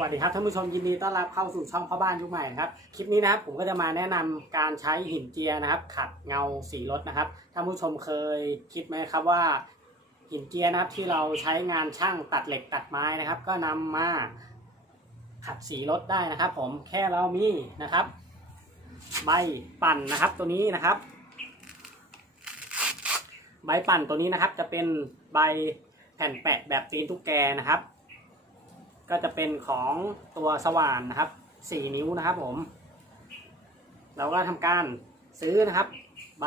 วัสดีครับท่านผู้ชมยินดีต้อนรับเข้าสู่ช่องพ่อบ้านยุคใหม่ครับคลิปนี้นะครับผมก็จะมาแนะนำการใช้หินเจียนะครับ ขัดเงาสีรถนะครับท่านผู้ชมเคยคิดไหมครับว่า หินเจียนะครับที่เราใช้งานช่างตัดเหล็กตัดไม้นะครับ ก็นำมาขัดสีรถได้นะครับ ผมแค่เรามีนะครับ ใบปั่นนะครับตัวนี้นะครับ ใบปั่นตัวนี้นะครับ จะเป็นใบแผ่นแปะแบบตีนตุ๊กแกนะครับ ก็จะเป็นของตัวสว่านนะครับ 4 นิ้วนะครับผม เราก็ทำการซื้อนะครับ ใบ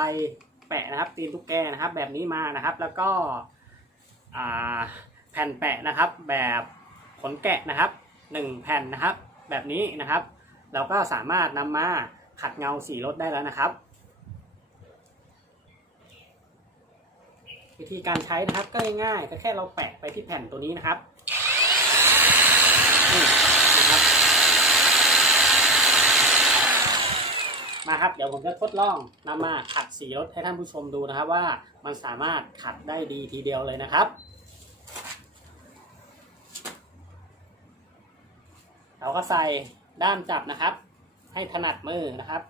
แปะนะครับ ตีนตุ๊กแกนะครับ แบบนี้มานะครับ แล้วก็แผ่นแปะนะครับ แบบขนแกะนะครับ 1 แผ่นนะครับ แบบนี้นะครับ เราก็สามารถนำมาขัดเงาสีรถได้แล้วนะครับ วิธีการใช้นะครับก็ง่ายๆก็แค่เราแปะไปที่แผ่นตัวนี้นะครับ นี่นะครับมาครับเดี๋ ยวผมจะทดลองนำมาขัดสีรถให้ท่านผู้ชมดูนะครับว่ามันสามารถขัดได้ดีทีเดียวเลยนะครับ เราก็ใส่ด้ามจับนะครับ ให้ถนัดมือนะครับ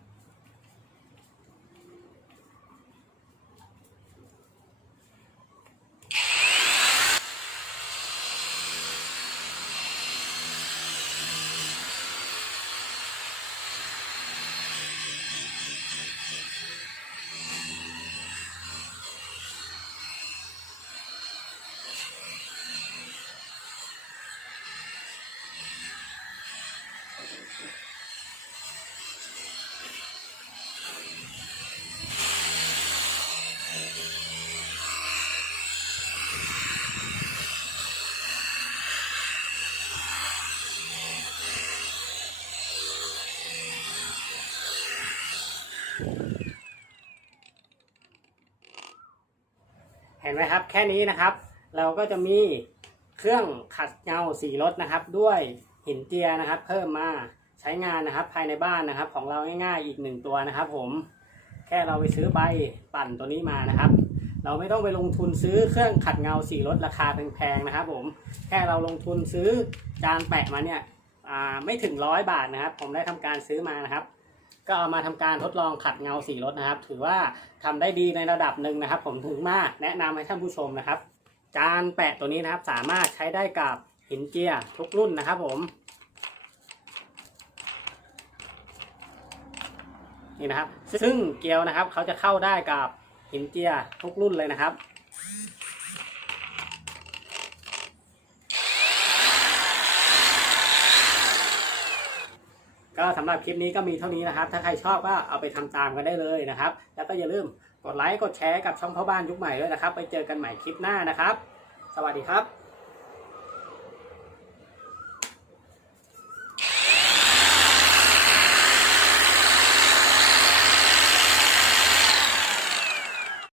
เห็นไหมครับแค่นี้นะครับ เราก็จะมีเครื่องขัดเงาสีรถนะครับ ด้วยหินเจียนะครับ เพิ่มมา ใช้งานนะครับภายในบ้านนะครับ ของเราง่ายๆอีกหนึ่งตัวนะครับ ผมแค่เราไปซื้อใบปั่นตัวนี้มานะครับ เราไม่ต้องไปลงทุนซื้อเครื่องขัดเงาสีรถราคาแพงๆนะครับ ผมแค่เราลงทุนซื้อจานแปะมาเนี่ยไม่ถึงร้อยบาทนะครับ ผมได้ทำการซื้อมานะครับ ก็เอามาทำการทดลองขัดเงาสีรถนะครับ ถือว่าทำได้ดีในระดับหนึ่งนะครับ ผมถึงมากแนะนำให้ท่านผู้ชมนะครับการแปะตัวนี้นะครับ สามารถใช้ได้กับหินเจียทุกรุ่นนะครับ ผม นี่นะครับ ซึ่งเกลียวนะครับเขาจะเข้าได้กับหินเจียทุกรุ่นเลยนะครับก็สำหรับคลิปนี้ก็มีเท่านี้นะครับ ถ้าใครชอบก็เอาไปทำตามกันได้เลยนะครับ แล้วก็อย่าลืมกดไลค์ กดแชร์กับช่องพ่อบ้านยุคใหม่ด้วยนะครับ ไปเจอกันใหม่คลิปหน้านะครับ สวัสดีครับ